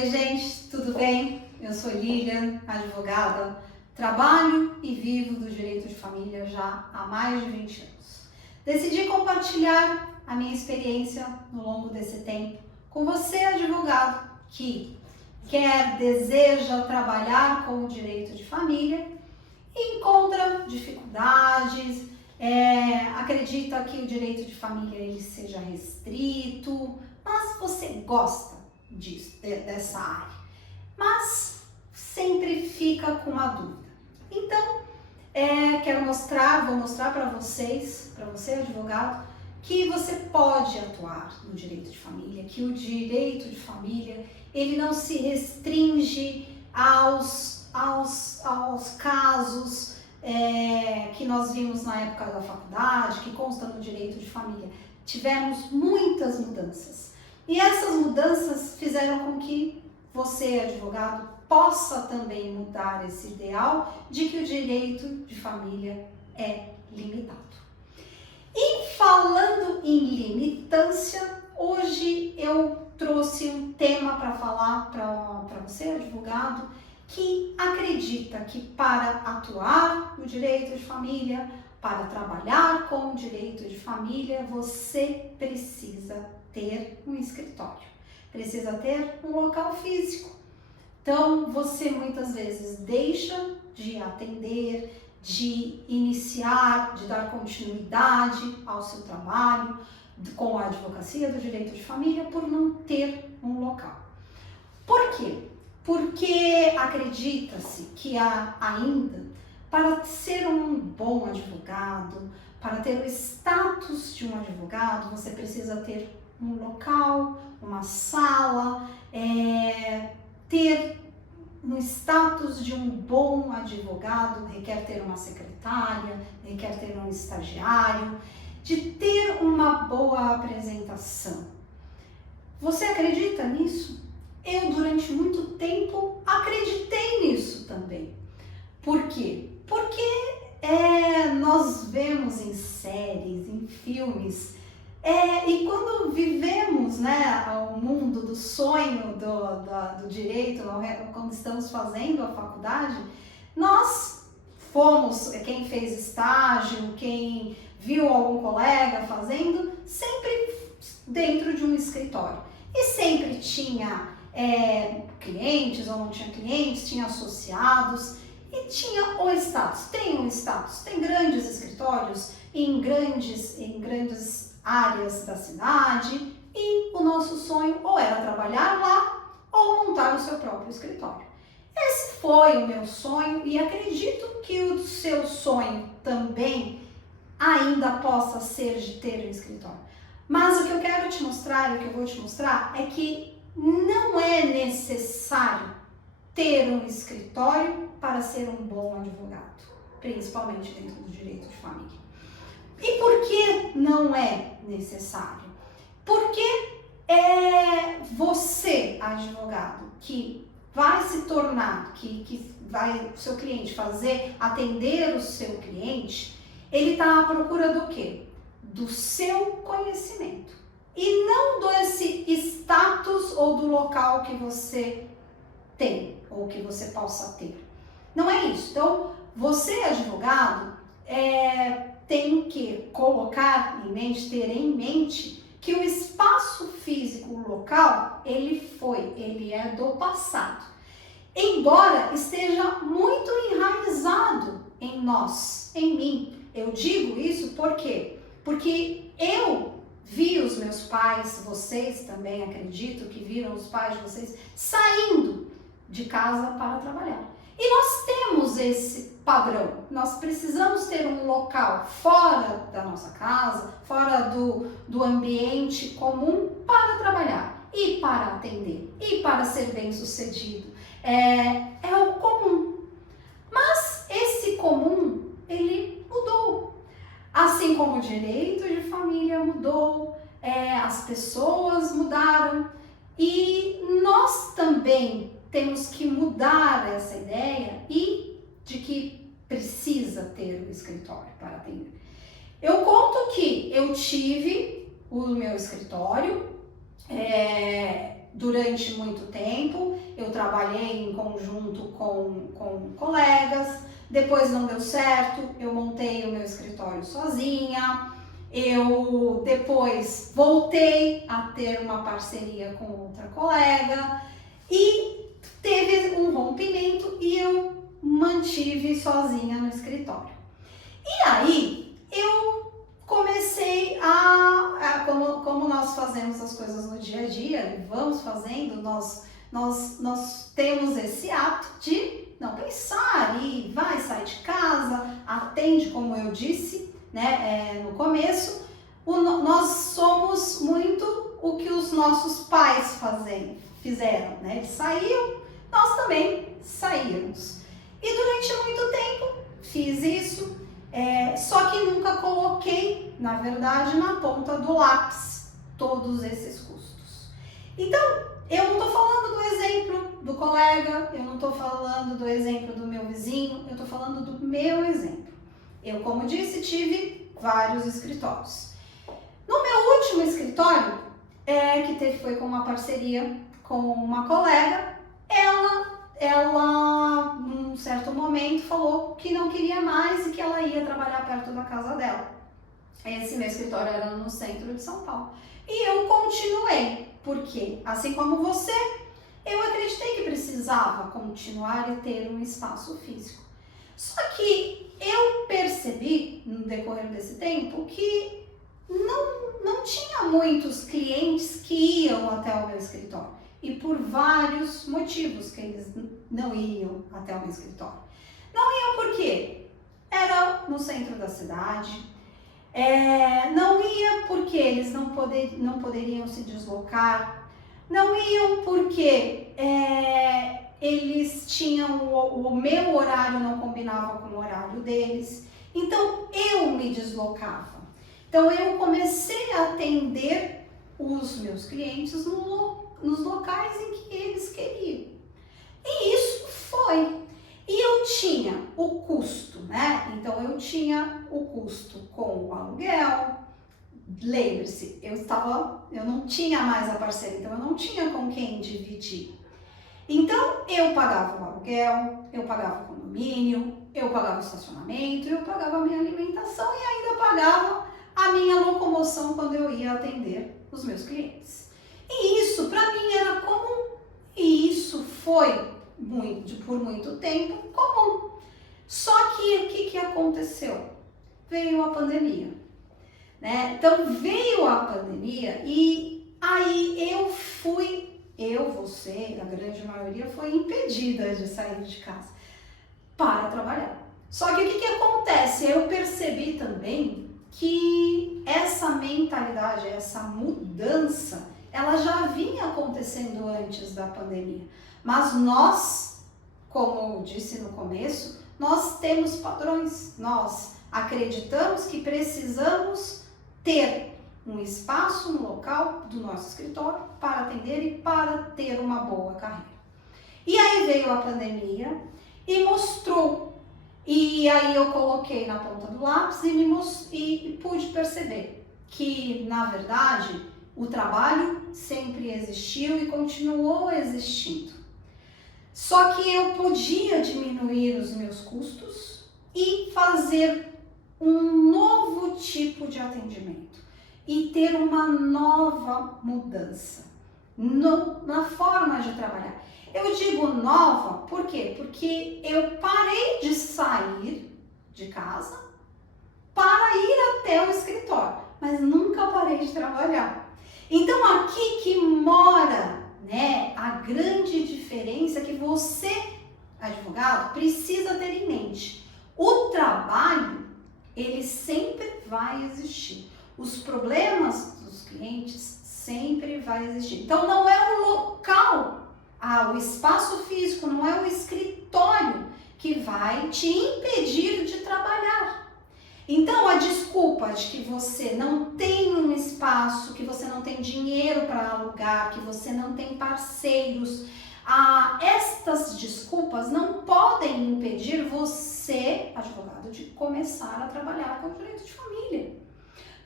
Oi gente, tudo bem? Eu sou Lilian, advogada, trabalho e vivo do direito de família já há mais de 20 anos. Decidi compartilhar a minha experiência no longo desse tempo com você, advogado, que deseja trabalhar com o direito de família e encontra dificuldades, acredita que o direito de família ele seja restrito, mas você gosta dessa área, mas sempre fica com uma dúvida. Então, vou mostrar para você advogado, que você pode atuar no direito de família, que o direito de família ele não se restringe aos casos que nós vimos na época da faculdade, que consta no direito de família. Tivemos muitas mudanças. E essas mudanças fizeram com que você, advogado, possa também mudar esse ideal de que o direito de família é limitado. E falando em limitância, hoje eu trouxe um tema para falar para você, advogado, que acredita que para atuar no direito de família, para trabalhar com o direito de família, você precisa ter um escritório, precisa ter um local físico. Então, você muitas vezes deixa de atender, de iniciar, de dar continuidade ao seu trabalho com a advocacia do direito de família por não ter um local. Por quê? Porque acredita-se que ainda, para ser um bom advogado, para ter o status de um advogado, você precisa ter um local, uma sala, ter um status de um bom advogado, requer ter uma secretária, requer ter um estagiário, de ter uma boa apresentação. Você acredita nisso? Eu, durante muito tempo, acreditei nisso também. Por quê? Porque nós vemos em séries, em filmes, e quando vivemos o mundo do sonho do direito, quando estamos fazendo a faculdade, nós fomos, quem fez estágio, quem viu algum colega fazendo, sempre dentro de um escritório. E sempre tinha clientes ou não tinha clientes, tinha associados e tinha o status. Tem um status, tem grandes escritórios em grandes áreas da cidade e o nosso sonho ou era trabalhar lá ou montar o seu próprio escritório. Esse foi o meu sonho e acredito que o seu sonho também ainda possa ser de ter um escritório. Mas o que eu quero te mostrar, o que eu vou te mostrar é que não é necessário ter um escritório para ser um bom advogado, principalmente dentro do direito de família. E por que não é necessário? Porque você, advogado, que vai se tornar, que vai o seu cliente atender o seu cliente, ele está à procura do quê? Do seu conhecimento. E não desse status ou do local que você tem, ou que você possa ter. Não é isso. Então, você, advogado, tem que colocar em mente, ter em mente que o espaço físico local, ele é do passado. Embora esteja muito enraizado em nós, em mim. Eu digo isso por quê? Porque eu vi os meus pais, vocês também acredito que viram os pais de vocês saindo de casa para trabalhar. E nós temos esse padrão, nós precisamos ter um local fora da nossa casa, fora do ambiente comum para trabalhar e para atender e para ser bem sucedido. É o comum, mas esse comum, ele mudou. Assim como o direito de família mudou, as pessoas mudaram e nós também temos que mudar essa ideia e de que precisa ter o escritório para atender. Eu conto que eu tive o meu escritório, durante muito tempo, eu trabalhei em conjunto com colegas, depois não deu certo, eu montei o meu escritório sozinha, eu depois voltei a ter uma parceria com outra colega e teve um rompimento e eu mantive sozinha no escritório. E aí eu comecei como nós fazemos as coisas no dia a dia, e vamos fazendo, nós temos esse ato de não pensar e vai, sai de casa, atende, como eu disse, né, no começo, nós somos muito o que os nossos pais fizeram, né, eles saíam, nós também saímos. E durante muito tempo fiz isso, só que nunca coloquei, na verdade, na ponta do lápis todos esses custos. Então, eu não estou falando do exemplo do colega, eu não estou falando do exemplo do meu vizinho, eu estou falando do meu exemplo. Eu, como disse, tive vários escritórios. No meu último escritório, foi com uma parceria com uma colega, ela, num certo momento, falou que não queria mais e que ela ia trabalhar perto da casa dela. Esse meu escritório era no centro de São Paulo. E eu continuei, porque, assim como você, eu acreditei que precisava continuar e ter um espaço físico. Só que eu percebi, no decorrer desse tempo, que não tinha muitos clientes que iam até o meu escritório. E por vários motivos que eles não iam até o meu escritório. Não iam porque era no centro da cidade, não ia porque eles não poderiam se deslocar, não iam porque eles tinham o meu horário não combinava com o horário deles, então eu me deslocava. Então eu comecei a atender os meus clientes nos locais em que eles queriam. E isso foi. E eu tinha o custo, né? Então eu tinha o custo com o aluguel. Lembre-se, eu não tinha mais a parceira, então eu não tinha com quem dividir. Então eu pagava o aluguel, eu pagava o condomínio, eu pagava o estacionamento, eu pagava a minha alimentação e ainda pagava a minha locomoção quando eu ia atender os meus clientes. E isso para mim era comum, e isso foi por muito tempo comum. Só que o que aconteceu? Veio a pandemia, né? Então veio a pandemia e aí você, a grande maioria, foi impedida de sair de casa para trabalhar. Só que o que acontece? Eu percebi também que essa mentalidade, essa mudança, ela já vinha acontecendo antes da pandemia. Mas nós, como eu disse no começo, nós temos padrões. Nós acreditamos que precisamos ter um espaço no local do nosso escritório para atender e para ter uma boa carreira. E aí veio a pandemia e mostrou. E aí eu coloquei na ponta do lápis e pude perceber que, na verdade, o trabalho sempre existiu e continuou existindo. Só que eu podia diminuir os meus custos e fazer um novo tipo de atendimento e ter uma nova mudança na forma de trabalhar. Eu digo nova, por quê? Porque eu parei de sair de casa para ir até o escritório, mas nunca parei de trabalhar. Então aqui que mora, né, a grande diferença que você, advogado, precisa ter em mente. O trabalho, ele sempre vai existir. Os problemas dos clientes sempre vai existir. Então não é o local, o espaço físico, não é o escritório que vai te impedir de trabalhar. Então a desculpa de que você não tem um espaço, que você não tem dinheiro para alugar, que você não tem parceiros, estas desculpas não podem impedir você, advogado, de começar a trabalhar com o direito de família.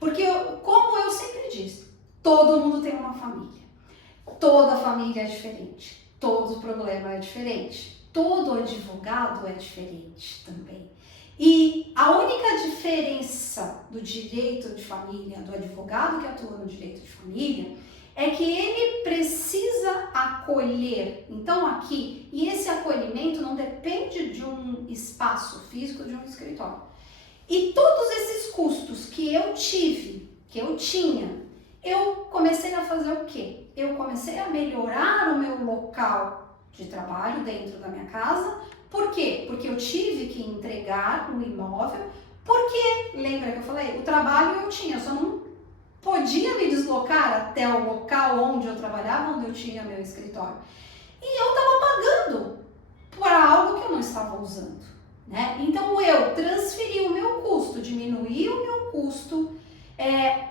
Porque, como eu sempre disse, todo mundo tem uma família. Toda família é diferente, todo problema é diferente, todo advogado é diferente também. E a única diferença do direito de família, do advogado que atua no direito de família, é que ele precisa acolher. Então aqui, e esse acolhimento não depende de um espaço físico, de um escritório. E todos esses custos que eu tinha, eu comecei a fazer o quê? Eu comecei a melhorar o meu local de trabalho dentro da minha casa. Por quê? Porque eu tive que entregar o imóvel, porque, lembra que eu falei? O trabalho eu tinha, eu só não podia me deslocar até o local onde eu trabalhava, onde eu tinha meu escritório. E eu estava pagando por algo que eu não estava usando, né? Então eu transferi o meu custo, diminuí o meu custo,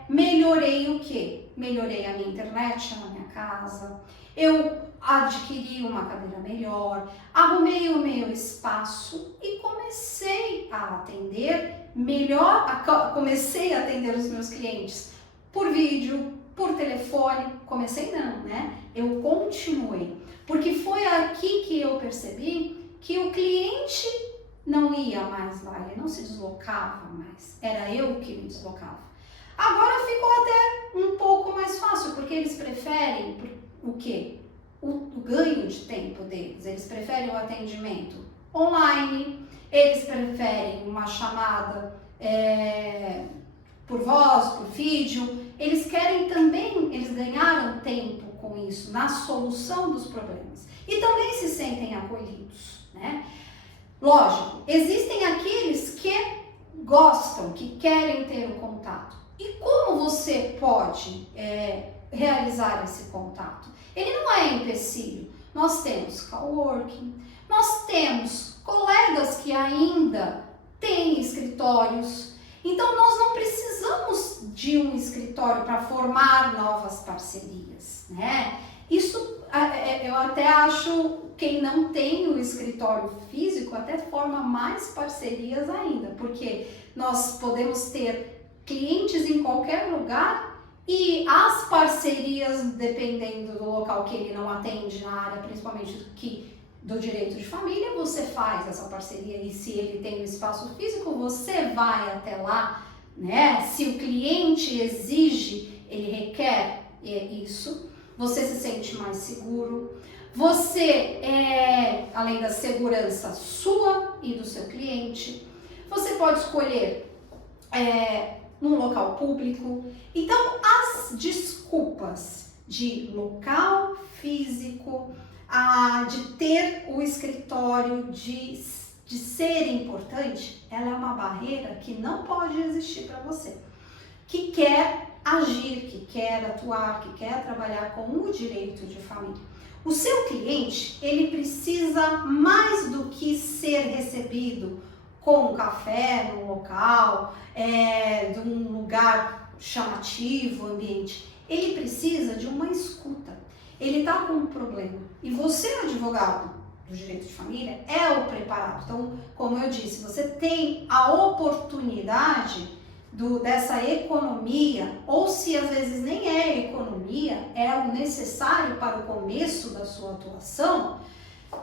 melhorei o quê? Melhorei a minha internet na minha casa, eu adquiri uma cadeira melhor, arrumei o meu espaço e comecei a atender melhor, comecei a atender os meus clientes por vídeo, por telefone. Comecei não, né? Eu continuei, porque foi aqui que eu percebi que o cliente não ia mais lá, ele não se deslocava mais, era eu que me deslocava. Agora ficou até um pouco mais fácil, porque eles preferem o quê? O ganho de tempo deles. Eles preferem o atendimento online, eles preferem uma chamada por voz, por vídeo. Eles querem também, eles ganharam tempo com isso, na solução dos problemas. E também se sentem acolhidos, né? Lógico, existem aqueles que gostam, que querem ter o contato. E como você pode realizar esse contato? Ele não é empecilho. Nós temos coworking, nós temos colegas que ainda têm escritórios. Então, nós não precisamos de um escritório para formar novas parcerias, né? Isso, eu até acho, quem não tem o escritório físico até forma mais parcerias ainda, porque nós podemos ter clientes em qualquer lugar e as parcerias, dependendo do local que ele não atende na área, principalmente do direito de família, você faz essa parceria e se ele tem um espaço físico, você vai até lá, né? Se o cliente exige, ele requer isso, você se sente mais seguro, você, além da segurança sua e do seu cliente, você pode escolher num local público. Então, as desculpas de local físico, de ter o escritório, de ser importante, ela é uma barreira que não pode existir para você, que quer agir, que quer atuar, que quer trabalhar com o direito de família. O seu cliente, ele precisa mais do que ser recebido com um café no local, de um lugar chamativo, ambiente. Ele precisa de uma escuta. Ele está com um problema. E você, advogado do direito de família, é o preparado. Então, como eu disse, você tem a oportunidade dessa economia, ou se às vezes nem é economia, é o necessário para o começo da sua atuação,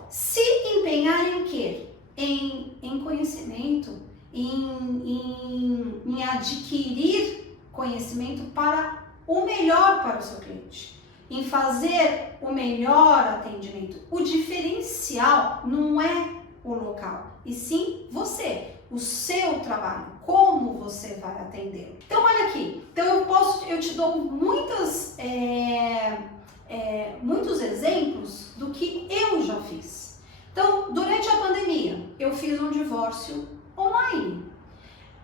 se empenhar em quê? Em conhecimento, em adquirir conhecimento para o melhor para o seu cliente, em fazer o melhor atendimento. O diferencial não é o local, e sim você, o seu trabalho, como você vai atender. Então olha aqui, eu te dou muitos exemplos do que eu já fiz. Então, durante a pandemia, eu fiz um divórcio online.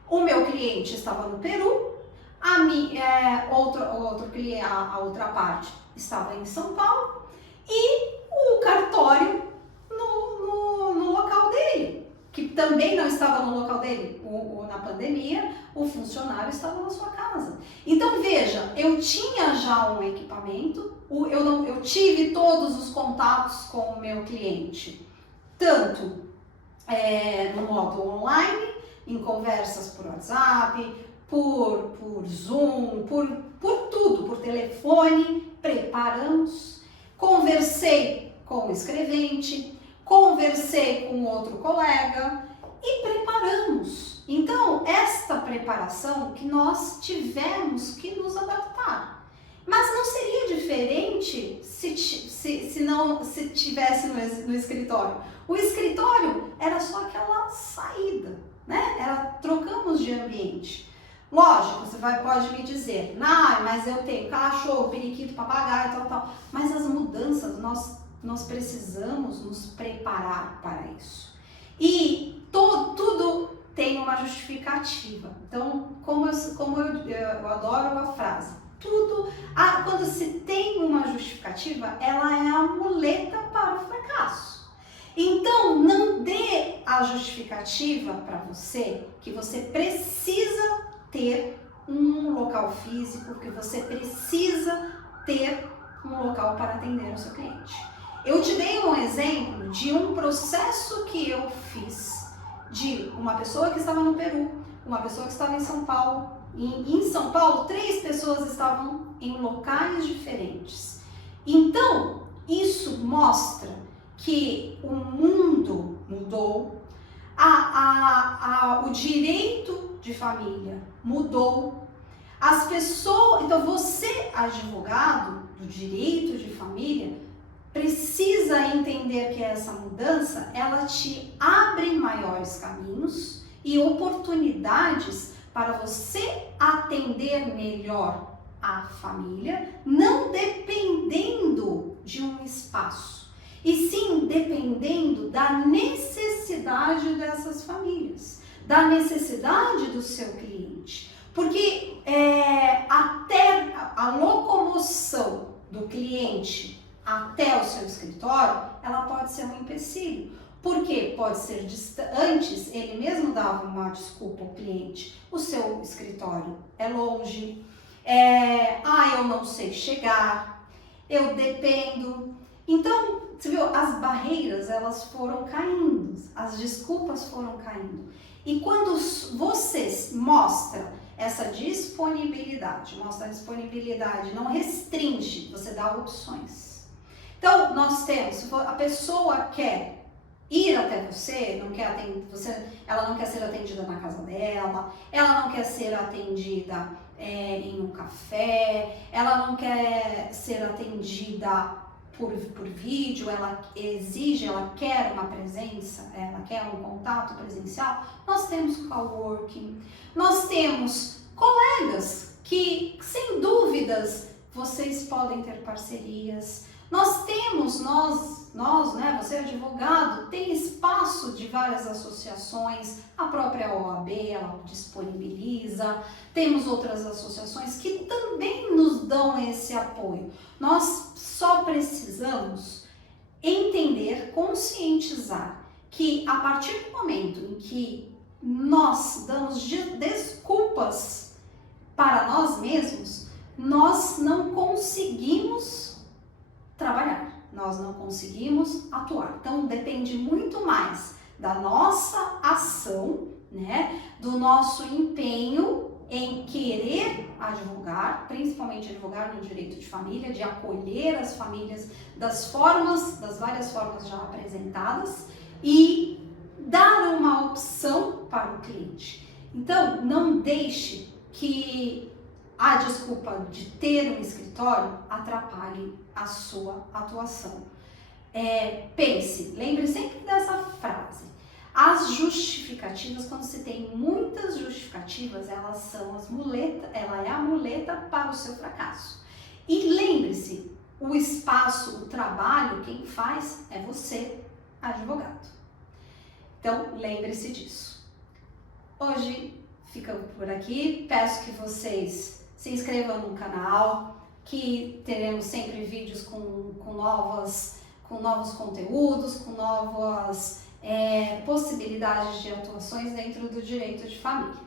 O meu cliente estava no Peru, a outra parte estava em São Paulo e o cartório no local dele, que também não estava no local dele. Na pandemia, o funcionário estava na sua casa. Então veja, eu tinha já um equipamento, eu tive todos os contatos com o meu cliente, tanto no modo online, em conversas por WhatsApp, por Zoom, por tudo, por telefone, preparamos, conversei com o escrevente, conversei com outro colega e preparamos. Então, esta preparação que nós tivemos que nos adaptar. Mas não seria diferente se tivesse no escritório. O escritório era só aquela saída, né? Trocamos de ambiente. Lógico, você pode me dizer, não, mas eu tenho cachorro, periquito, papagaio, tal. Mas as mudanças, nós precisamos nos preparar para isso. E tudo tem uma justificativa. Então, como eu adoro a frase, quando se tem uma justificativa, ela é a muleta para o fracasso. Então, não dê a justificativa para você que você precisa ter um local físico, que você precisa ter um local para atender o seu cliente. Eu te dei um exemplo de um processo que eu fiz de uma pessoa que estava no Peru, uma pessoa que estava em São Paulo. Em São Paulo, 3 pessoas estavam em locais diferentes. Então, isso mostra que o mundo mudou, o direito de família mudou, as pessoas. Então, você, advogado do direito de família, precisa entender que essa mudança, ela te abre maiores caminhos e oportunidades para você atender melhor a família, não dependendo de um espaço, e sim dependendo da necessidade dessas famílias, da necessidade do seu cliente. Porque até a locomoção do cliente até o seu escritório, ela pode ser um empecilho. Porque pode ser antes, ele mesmo dava uma desculpa ao cliente, o seu escritório é longe, eu não sei chegar, eu dependo. Então, você viu, as barreiras, elas foram caindo, as desculpas foram caindo. E quando você mostra essa disponibilidade, não restringe, você dá opções. Então, nós temos, se a pessoa quer ir até você, ela não quer ser atendida na casa dela, ela não quer ser atendida em um café, ela não quer ser atendida por vídeo, ela quer uma presença, ela quer um contato presencial. Nós temos coworking, nós temos colegas que, sem dúvidas, vocês podem ter parcerias. Nós temos, né, você é advogado, tem espaço de várias associações, a própria OAB, ela disponibiliza, temos outras associações que também nos dão esse apoio. Nós só precisamos entender, conscientizar que a partir do momento em que nós damos desculpas para nós mesmos, nós não conseguimos trabalhar, nós não conseguimos atuar. Então depende muito mais da nossa ação, né, do nosso empenho em querer advogar, principalmente advogar no direito de família, de acolher as famílias das várias formas já apresentadas e dar uma opção para o cliente. Então não deixe que a desculpa de ter um escritório atrapalhe a sua atuação. Pense, lembre sempre dessa frase. As justificativas, quando se tem muitas justificativas, ela é a muleta para o seu fracasso. E lembre-se, o espaço, o trabalho, quem faz é você, advogado. Então, lembre-se disso. Hoje ficamos por aqui. Peço que vocês se inscrevam no canal, que teremos sempre vídeos com novos conteúdos, com novas possibilidades de atuações dentro do direito de família.